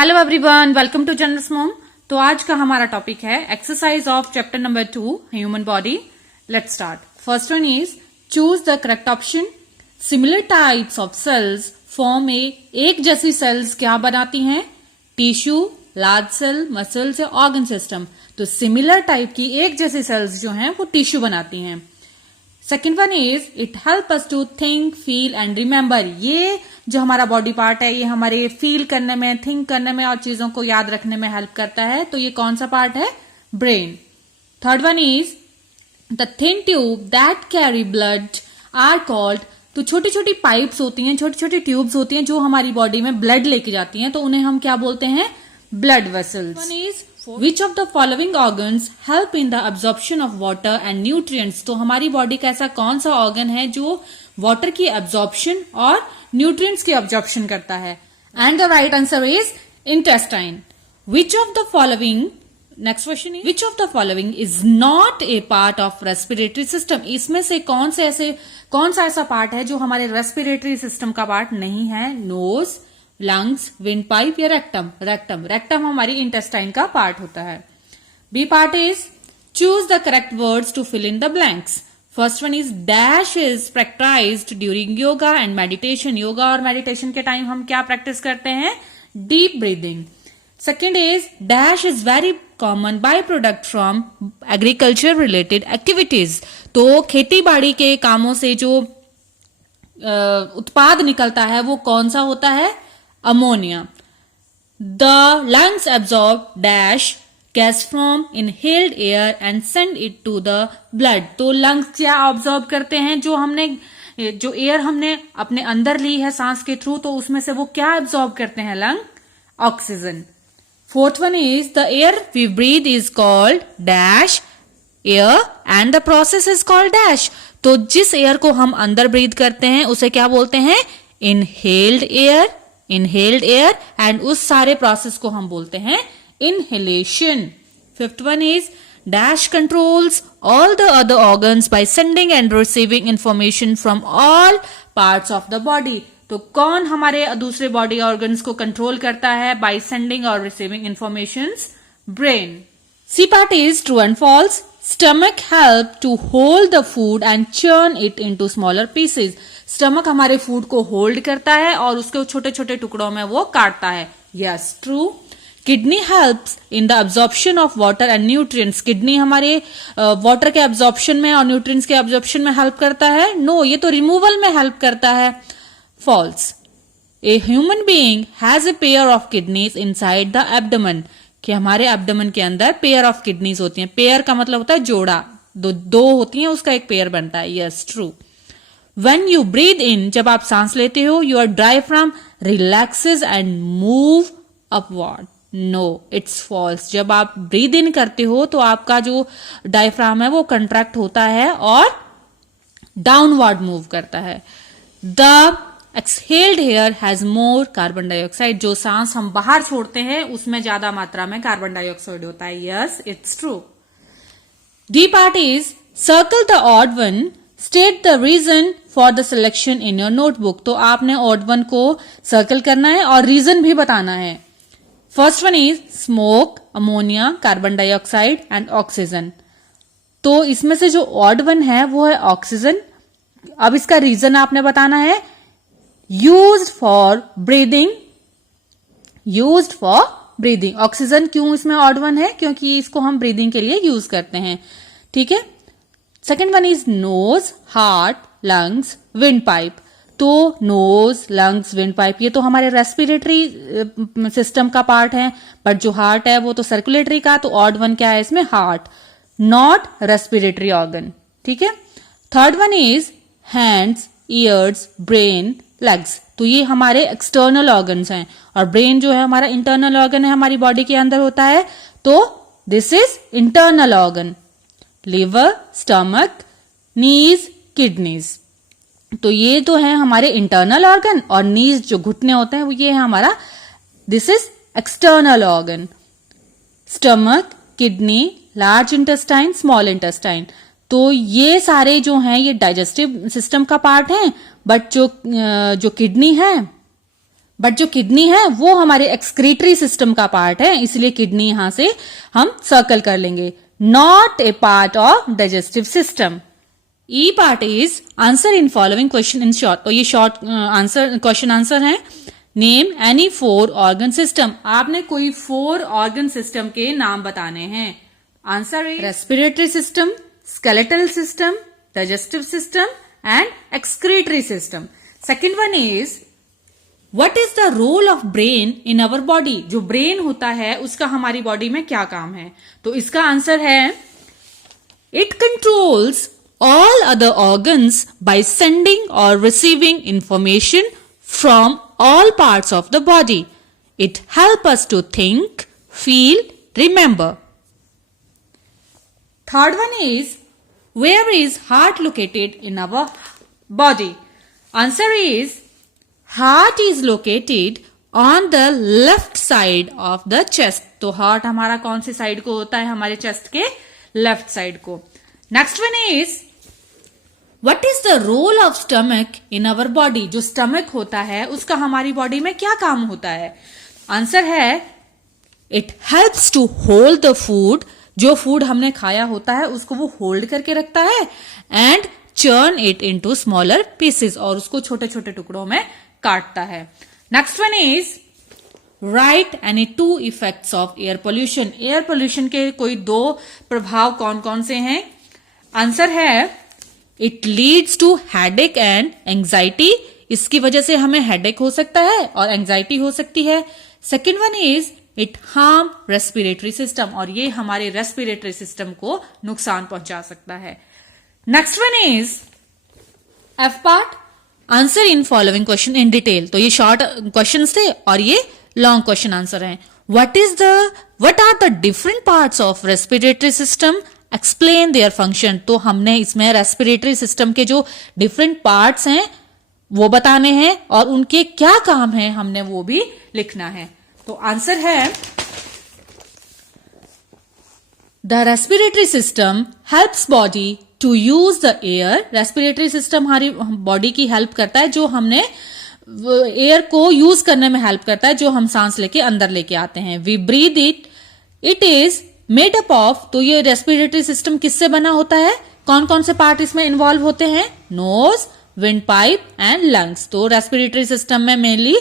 Hello everyone, welcome to generous mom. तो आज का हमारा टॉपिक है exercise of chapter number 2 human body. Let's start. First one is choose the correct option. Similar types of cells form एक जैसी cells क्या बनाती हैं? टिश्यू, लार्ज सेल, मसल्स या ऑर्गन सिस्टम। तो सिमिलर टाइप की एक जैसी सेल्स जो हैं वो टिश्यू बनाती हैं। Second one is it help us to think, feel and remember. ये जो हमारा बॉडी पार्ट है ये हमारे फील करने में, थिंक करने में और चीजों को याद रखने में हेल्प करता है। तो ये कौन सा पार्ट है? Brain. Third one is the thin tube that carry blood are called. तो छोटी छोटी पाइप्स होती हैं, छोटी छोटी ट्यूब्स होती हैं जो हमारी बॉडी में ब्लड लेके जाती हैं, तो उन्हें हम क्या बोलते हैं? Blood vessels. One is which of the following organs help in the absorption of water and nutrients. तो हमारी बॉडी का ऐसा कौन सा ऑर्गन है जो वाटर की एब्जॉर्प्शन और न्यूट्रिएंट्स की एब्जॉर्प्शन करता है? And the right answer is intestine. Which of the following, next question is which of the following is not a part of respiratory system. इसमें से कौन सा ऐसा पार्ट है जो हमारे रेस्पिरेटरी सिस्टम का पार्ट नहीं है? नोज, लंग्स, विंड पाइप या रेक्टम। रेक्टम हमारी इंटेस्टाइन का पार्ट होता है। B part is choose the correct words to fill in the blanks. First one is dash is practised during yoga and meditation. Yoga और meditation के time हम क्या practice करते हैं? Deep breathing. Second is dash is very common byproduct from agriculture related activities. तो खेती बाड़ी के कामों से जो उत्पाद निकलता है वो कौन सा होता है? Ammonia. The lungs absorb dash gas from inhaled air and send it to the blood. तो लंग्स क्या ऑब्जॉर्ब करते हैं? जो एयर हमने अपने अंदर ली है सांस के थ्रू, तो उसमें से वो क्या एब्जॉर्ब करते हैं? Lung oxygen. Fourth one is the air we breathe is called dash air and the process is called dash. तो जिस एयर को हम अंदर ब्रीथ करते हैं उसे क्या बोलते हैं? इनहेल्ड एयर एंड उस सारे प्रोसेस को हम बोलते हैं inhalation. Fifth one is dash controls all the other organs by sending and receiving information from all parts of the body. तो कौन हमारे दूसरे बॉडी ऑर्गन्स को कंट्रोल करता है? by sending or receiving informations? brain. C part is true and false. Stomach help to hold the food and churn it into smaller pieces. Stomach हमारे food को hold करता है और उसके छोटे छोटे टुकड़ों में वो काटता है। Yes, true. Kidney helps in the absorption of water and nutrients. Kidney हमारे वाटर के एब्जॉर्प्शन में और न्यूट्रिएंट्स के एब्जॉर्प्शन में हेल्प करता है? नो, ये तो रिमूवल में हेल्प करता है। False. A human being has a pair of kidneys inside the abdomen. कि हमारे एब्डोमेन के अंदर पेयर ऑफ किडनीज होती हैं। पेयर का मतलब होता है जोड़ा, दो होती हैं, उसका एक पेयर बनता है। Yes, true. When you breathe in, जब आप सांस लेते हो, your diaphragm relaxes and move upward. No, it's false. जब आप ब्रीद इन करते हो तो आपका जो डायफ्राम है वो कंट्रैक्ट होता है और डाउनवर्ड मूव करता है। The exhaled air has more carbon dioxide. जो सांस हम बाहर छोड़ते हैं उसमें ज्यादा मात्रा में कार्बन डाइऑक्साइड होता है। Yes, it's true. D part is circle the odd one. State the reason for the selection in your notebook. तो आपने odd one को सर्कल करना है और रीजन भी बताना है। First one is smoke, ammonia, carbon dioxide and oxygen. तो इसमें से जो ऑड वन है वो है ऑक्सीजन। अब इसका रीजन आपने बताना है। Used for breathing. ऑक्सीजन क्यों इसमें ऑड वन है? क्योंकि इसको हम ब्रीदिंग के लिए यूज करते हैं। ठीक है। Second one is nose, heart, lungs, windpipe. तो नोज, लंग्स, विंड पाइप ये तो हमारे रेस्पिरेटरी सिस्टम का पार्ट है, बट जो हार्ट है वो तो सर्कुलेटरी का। तो ऑड वन क्या है इसमें? Heart, not respiratory organ. ठीक है। Third one is hands, years, brain, legs. तो ये हमारे एक्सटर्नल ऑर्गन्स हैं और ब्रेन जो है हमारा इंटरनल ऑर्गन है, हमारी बॉडी के अंदर होता है। तो this is internal organ. Liver, stomach, knees, kidneys. तो ये तो है हमारे इंटरनल ऑर्गन और नीज जो घुटने होते हैं वो ये है हमारा, this is external organ. Stomach, kidney, large intestine, small intestine. तो ये सारे जो हैं ये डाइजेस्टिव सिस्टम का पार्ट हैं, बट जो किडनी है बट जो किडनी है वो हमारे एक्सक्रीटरी सिस्टम का पार्ट है, इसलिए किडनी यहां से हम सर्कल कर लेंगे। Not a part of digestive system. E part is answer in following question in short. तो ये शॉर्ट आंसर क्वेश्चन आंसर है। Name any 4 organ system. आपने कोई 4 ऑर्गन सिस्टम के नाम बताने हैं। Answer is respiratory system, skeletal system, digestive system and excretory system. Second one is what is the role of brain in our body. जो brain होता है उसका हमारी बॉडी में क्या काम है। तो इसका आंसर है it controls all other organs by sending or receiving information from all parts of the body. It helps us to think, feel, remember. Third one is, where is heart located in our body? Answer is, heart is located on the left side of the chest. तो heart हमारा कौन सी side को होता है, हमारे chest के left side को। Next one is What is the role of stomach in our body? जो स्टमक होता है उसका हमारी बॉडी में क्या काम होता है। आंसर है It helps to hold the food. जो फूड हमने खाया होता है उसको वो होल्ड करके रखता है and churn it into smaller pieces, और उसको छोटे छोटे टुकड़ों में काटता है। Next one is right any 2 effects of air pollution. Air pollution के कोई 2 प्रभाव कौन कौन से हैं। आंसर है it leads to headache and anxiety. इसकी वजह से हमें हेडेक हो सकता है और एंजाइटी हो सकती है। Second one is it harm respiratory system, और ये हमारे रेस्पिरेटरी सिस्टम को नुकसान पहुंचा सकता है। Next one is F part, answer in following question in detail. तो ये शॉर्ट क्वेश्चन थे और ये लॉन्ग क्वेश्चन आंसर है। What are the different parts of respiratory system, explain their function. तो हमने इसमें रेस्पिरेटरी सिस्टम के जो डिफरेंट पार्ट्स हैं वो बताने हैं और उनके क्या काम है हमने वो भी लिखना है। तो आंसर है the respiratory system helps body to use the air. Respiratory system हमारी बॉडी की हेल्प करता है, जो हमने एयर को यूज करने में हेल्प करता है, जो हम सांस लेके अंदर लेके आते हैं। We breathe it is made up of. तो ये रेस्पिरेटरी सिस्टम किससे बना होता है, कौन कौन से पार्ट इसमें इन्वॉल्व होते हैं। Nose, wind pipe and lungs. तो रेस्पिरेटरी सिस्टम में मेनली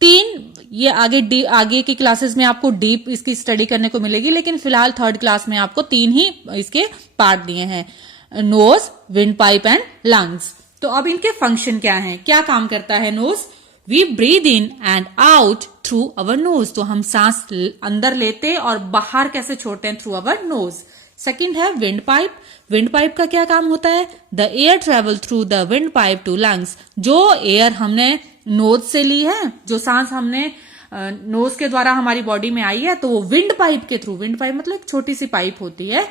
3, ये आगे की क्लासेस में आपको डीप इसकी स्टडी करने को मिलेगी, लेकिन फिलहाल 3rd क्लास में आपको 3 ही इसके पार्ट दिए हैं, nose, wind pipe and lungs. तो अब इनके फंक्शन क्या है, क्या काम करता है nose. We breathe in and out through our nose. तो हम सांस अंदर लेते और बाहर कैसे छोड़ते हैं, थ्रू अवर नोज। सेकेंड है विंड पाइप। विंड पाइप का क्या काम होता है, the air travel through the wind pipe to lungs. जो एयर हमने नोज से ली है, जो सांस हमने नोज के द्वारा हमारी बॉडी में आई है, तो वो विंड पाइप के थ्रू, विंड पाइप मतलब एक छोटी सी पाइप होती है,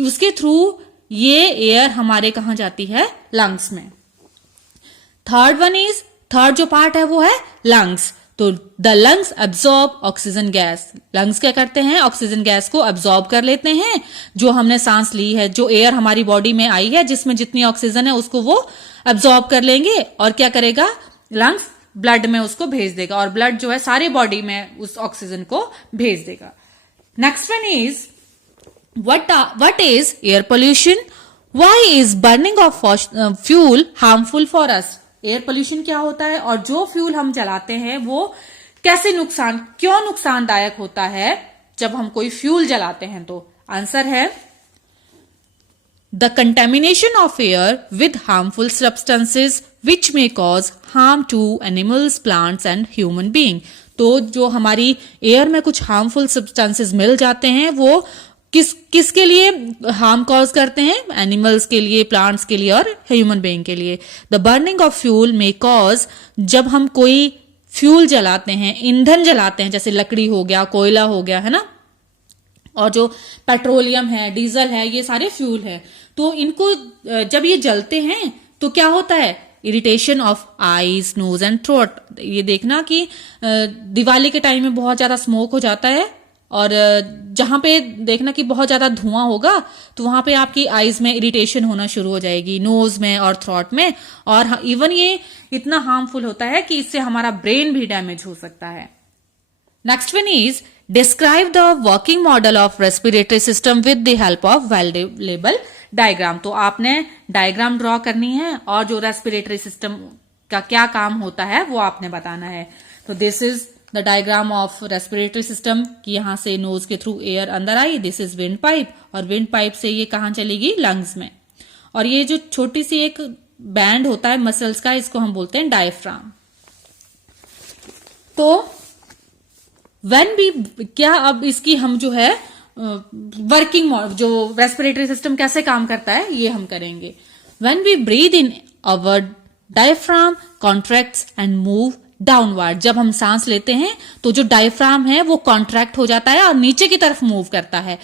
उसके थ्रू ये एयर हमारे कहां जाती है, लंग्स में। थर्ड जो पार्ट है वो है लंग्स। तो the lungs absorb oxygen gas. Lungs क्या करते हैं, ऑक्सीजन गैस को एब्जॉर्ब कर लेते हैं, जो हमने सांस ली है, जो एयर हमारी बॉडी में आई है, जिसमें जितनी ऑक्सीजन है उसको वो एब्जॉर्ब कर लेंगे और क्या करेगा, लंग्स ब्लड में उसको भेज देगा, और ब्लड जो है सारी बॉडी में उस ऑक्सीजन को भेज देगा। Next one is what is air pollution. Why is burning of fuel harmful for us. Air pollution क्या होता है और जो फ्यूल हम जलाते हैं वो कैसे क्यों नुकसानदायक होता है जब हम कोई फ्यूल जलाते हैं। तो आंसर है the contamination of air with harmful substances which may cause harm to animals, plants and human being. तो जो हमारी एयर में कुछ हार्मफुल सब्सटेंसेज मिल जाते हैं वो किसके लिए हार्म कॉज करते हैं, एनिमल्स के लिए, प्लांट्स के लिए और ह्यूमन बीइंग के लिए। The burning of fuel may cause, जब हम कोई फ्यूल जलाते हैं, ईंधन जलाते हैं, जैसे लकड़ी हो गया, कोयला हो गया, है ना, और जो पेट्रोलियम है, डीजल है, ये सारे फ्यूल है, तो इनको जब ये जलते हैं तो क्या होता है, irritation of eyes, nose and throat. ये देखना कि दिवाली के टाइम में बहुत ज्यादा स्मोक हो जाता है और जहां पे देखना कि बहुत ज्यादा धुआं होगा तो वहां पे आपकी आईज में इरिटेशन होना शुरू हो जाएगी, नोज में और थ्रोट में, और इवन ये इतना हार्मफुल होता है कि इससे हमारा ब्रेन भी डैमेज हो सकता है। Next one is describe the working model of respiratory system with the help of well diagram. तो आपने डायग्राम ड्रॉ करनी है और जो रेस्पिरेटरी सिस्टम का क्या काम होता है वो आपने बताना है। तो this is the diagram of respiratory system कि यहां से नोज के थ्रू एयर अंदर आई, दिस इज विंड पाइप, और विंड पाइप से ये कहां चलेगी, लंग्स में। और ये जो छोटी सी एक बैंड होता है मसल्स का, इसको हम बोलते हैं डायफ्राम। तो व्हेन भी क्या, अब इसकी हम जो है वर्किंग जो रेस्पिरेटरी सिस्टम कैसे काम करता है ये हम करेंगे। When we breathe in, our diaphragm contracts and move downward. जब हम सांस लेते हैं तो जो डायफ्राम है वो कॉन्ट्रैक्ट हो जाता है और नीचे की तरफ मूव करता है।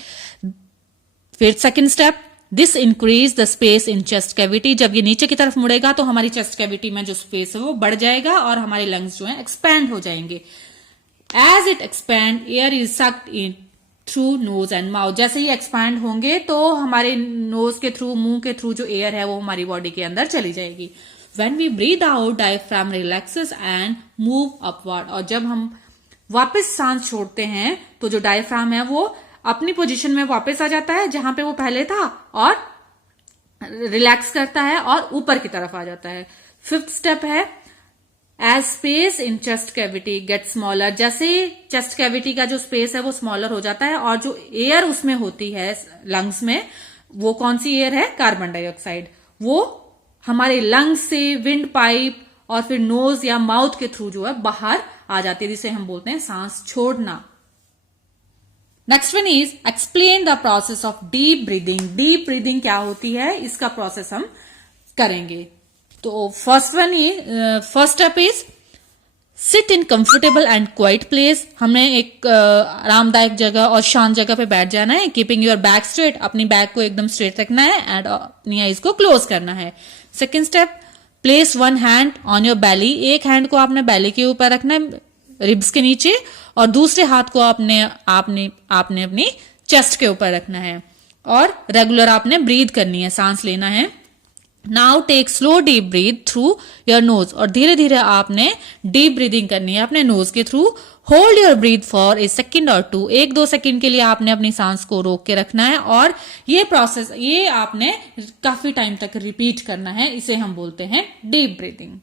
फिर second step, this increase the space in chest cavity. जब ये नीचे की तरफ मुड़ेगा तो हमारी चेस्ट कैविटी में जो स्पेस है वो बढ़ जाएगा और हमारे लंग्स जो है एक्सपैंड हो जाएंगे। As it expand, air is sucked in through nose and mouth. जैसे ही एक्सपैंड होंगे तो हमारे नोज के थ्रू, मुंह के थ्रू जो एयर है वो हमारी बॉडी के अंदर चली जाएगी। When we breathe out, diaphragm relaxes and move upward। और जब हम वापस सांस छोड़ते हैं तो जो डायफ्राम है वो अपनी पोजीशन में वापस आ जाता है जहां पे वो पहले था और रिलैक्स करता है और ऊपर की तरफ आ जाता है। फिफ्थ स्टेप है, as space in chest cavity get smaller. जैसे चेस्ट कैविटी का जो स्पेस है वो स्मॉलर हो जाता है और जो एयर उसमें होती है लंग्स में, वो कौन सी एयर है, कार्बन डाइऑक्साइड, वो हमारे लंग्स से विंड पाइप और फिर नोज या माउथ के थ्रू जो है बाहर आ जाती है, जिसे हम बोलते हैं सांस छोड़ना। Next one is explain the process of deep breathing. Deep breathing क्या होती है इसका प्रोसेस हम करेंगे। तो first step is sit in comfortable and quite place. हमें एक आरामदायक जगह और शांत जगह पे बैठ जाना है। कीपिंग योर बैक स्ट्रेट, अपनी बैक को एकदम स्ट्रेट रखना है एंड अपनी आईज को क्लोज करना है। Second step, place one hand on your belly. एक हैंड को आपने बैली के ऊपर रखना है, रिब्स के नीचे, और दूसरे हाथ को आपने अपनी चेस्ट के ऊपर रखना है और रेगुलर आपने ब्रीथ करनी है, सांस लेना है। Now take slow deep breath through your nose. और धीरे धीरे आपने डीप ब्रीदिंग करनी है अपने नोज के through. Hold your breathe for a second और टू। 1-2 सेकेंड के लिए आपने अपनी सांस को रोक के रखना है और ये प्रोसेस ये आपने काफी टाइम तक रिपीट करना है। इसे हम बोलते हैं डीप ब्रीदिंग।